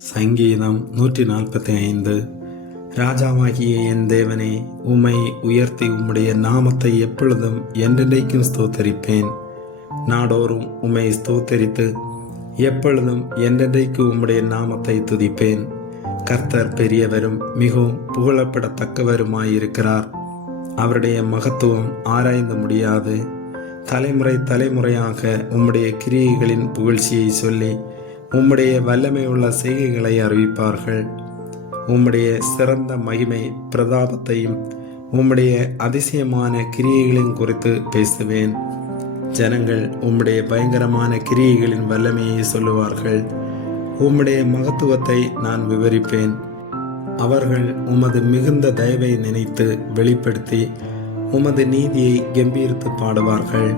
சங்கீதம் நூற்றி நாற்பத்தி ஐந்து ராஜாவாகிய என் தேவனே உமை உயர்த்தி உம்முடைய நாமத்தை எப்பொழுதும் என்றென்றைக்கும் ஸ்தோத்தரிப்பேன். நாடோறும் உம்மை ஸ்தோத்தரித்து எப்பொழுதும் என்றென்றைக்கு உம்முடைய நாமத்தை துதிப்பேன். கர்த்தர் பெரியவரும் மிகவும் புகழப்படத்தக்கவருமாயிருக்கிறார். அவருடைய மகத்துவம் ஆராய்ந்து முடியாது. தலைமுறை தலைமுறையாக உம்முடைய கிரியைகளின் புகழ்ச்சியை சொல்லி உம்முடைய வல்லமையுள்ள செய்கைகளை அறிவிப்பார்கள். உம்முடைய சிறந்த மகிமை பிரதாபத்தையும் உம்முடைய அதிசயமான கிரியைகளையும் குறித்து பேசுவேன். ஜனங்கள் உம்முடைய பயங்கரமான கிரியைகளின் வல்லமையை சொல்லுவார்கள். உம்முடைய மகத்துவத்தை நான் விவரிப்பேன். அவர்கள் உமது மிகுந்த தயவை நினைத்து வெளிப்படுத்தி உமது நீதியை கம்பீரித்து பாடுவார்கள்.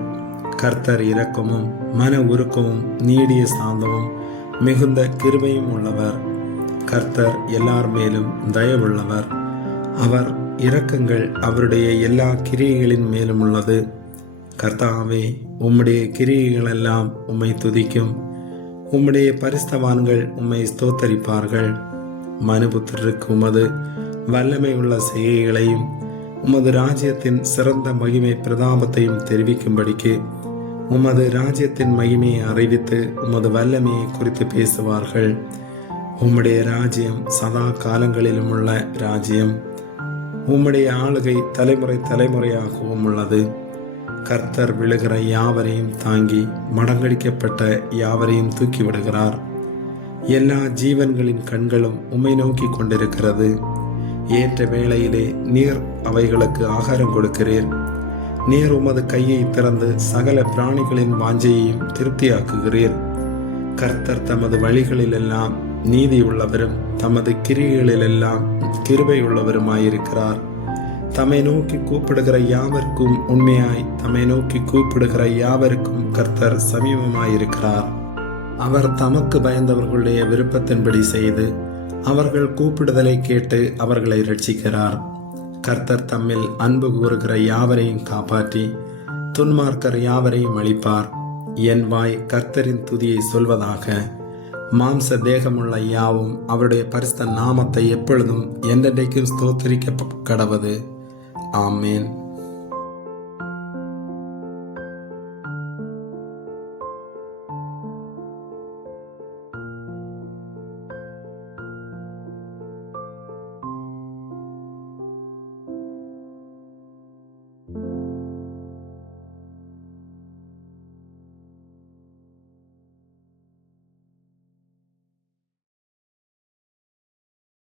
கர்த்தர் இரக்கமும் மன உருக்கமும் நீடிய சாந்தமும் மிகுந்த கிருபையும் உள்ளவர். கர்த்தர் எல்லார் மேலும் தயவுள்ளவர். அவர் இரக்கங்கள் அவருடைய எல்லா கிரியைகளின் மேலும் உள்ளது. கர்த்தாவே உம்முடைய கிரியைகள் எல்லாம் உம்மை துதிக்கும். உம்முடைய பரிஸ்தவான்கள் உம்மை ஸ்தோத்தரிப்பார்கள். மனுபுத்திரருக்கு உமது வல்லமை உள்ள செய்கைகளையும் உமது ராஜ்யத்தின் சிறந்த மகிமை பிரதாபத்தையும் தெரிவிக்கும்படிக்கு உமது ராஜ்யத்தின் மகிமையை அறிவித்து உமது வல்லமையை குறித்து பேசுவார்கள். உம்முடைய ராஜ்யம் சதா காலங்களிலும் உள்ள ராஜ்யம். உம்முடைய ஆளுகை தலைமுறை தலைமுறையாகவும் உள்ளது. கர்த்தர் விழுகிற யாவரையும் தாங்கி மடங்கடிக்கப்பட்ட யாவரையும் தூக்கி விடுகிறார். எல்லா ஜீவன்களின் கண்களும் உம்மை நோக்கி கொண்டிருக்கிறது. ஏற்ற வேளையிலே நீர் அவைகளுக்கு ஆகாரம் கொடுக்கிறேன். நீர் உமது கையை திறந்து சகல பிராணிகளின் வாஞ்சையையும் திருப்தியாக்குகிறீர். கர்த்தர் தமது வழிகளிலெல்லாம் நீதி உள்ளவரும் தமது கிரிகளிலெல்லாம் கிருபை உள்ளவருமாயிருக்கிறார் தம்மை நோக்கி கூப்பிடுகிற யாவருக்கும் உண்மையாய் தம்மை நோக்கி கூப்பிடுகிற யாவருக்கும் கர்த்தர் சமீபமாயிருக்கிறார். அவர் தமக்கு பயந்தவர்களுடைய விருப்பத்தின்படி செய்து அவர்கள் கூப்பிடுதலை கேட்டு அவர்களை ரட்சிக்கிறார் கர்த்தர் தம்மில் அன்பு கூறுகிற யாவரையும் காப்பாற்றி துன்மார்க்கர் யாவரையும் அளிப்பார் என் வாய் கர்த்தரின் துதியை சொல்வதாக மாம்ச தேகமுள்ள யாவும் அவருடைய பரிசுத்த நாமத்தை எப்பொழுதும் என்றென்றைக்கும் ஸ்தோத்திரிக்க கடவது. ஆமேன்.